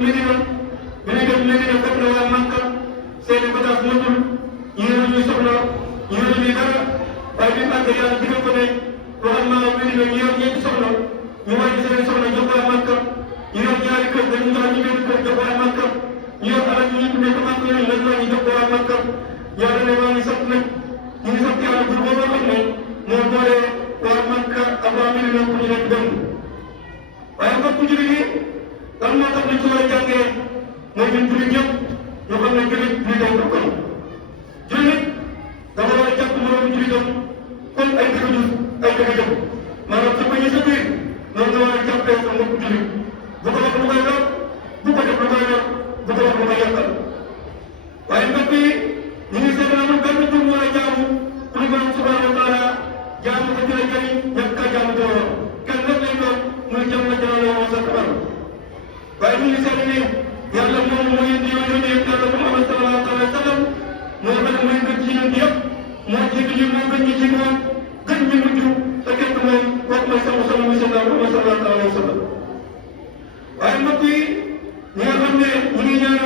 Medina bi ñu dem Medina fekk na waa Makka seeni bagaas motul yéen ñuy soxla yéen ñuy dara waaye bi mu àggee yàlla digal ko ne waxal naa Medina yéen ñeenti soxla ñu wàññi seeni soxla jox waa Makka ñu yor ñaari kër dañu ñëwaat ñu benn kër jox waa Makka ñu yor alal ñu ñu nekk Makka yooyu lañ wàññi jox waa Makka yàlla ne maa ngi sant nag ñu ngi sant yàlla pour boo xam ne moo boole waa Makka ak waa Medina pour ñu nekk benn waaye mbokku jullit yi lan moo tax ñu ci war a jàngee mooy ñun jullit ñëpp ñu xam ne jullit lii day bokkal jullit dafa war a jàpp moroomu jullitam comme ay dëgg maanaam sa bañ a sa biir noonu nga war a jàppee sa mbokku jullit bu ko wax lu koy lor bu ko def lu koy lor bu ko wax lu koy yàqal waaye mbokk yi ñu ngi seet na amul benn tur war a jaamu pour borom subhanahu wa taala jaamu ko ci la jëriñ ñàkk a jaamu ko war kenn rek lay doon muy jëm la jëloon wa sa kabar waaye ñu ngi seet ne yàlla moom moo indi yónni yàlla Muhammad sallallahu alayhi wa sallam moo gën mooy gën ci ñun yëpp moo jiitu ñu moo gën ñi ci moom gën ñu mujj te kenn moom kooku mooy sama sama monsieur Muhammad sallallahu alayhi wa sallam waaye mbokk yi ñi nga xam ne ñu ngi ñaan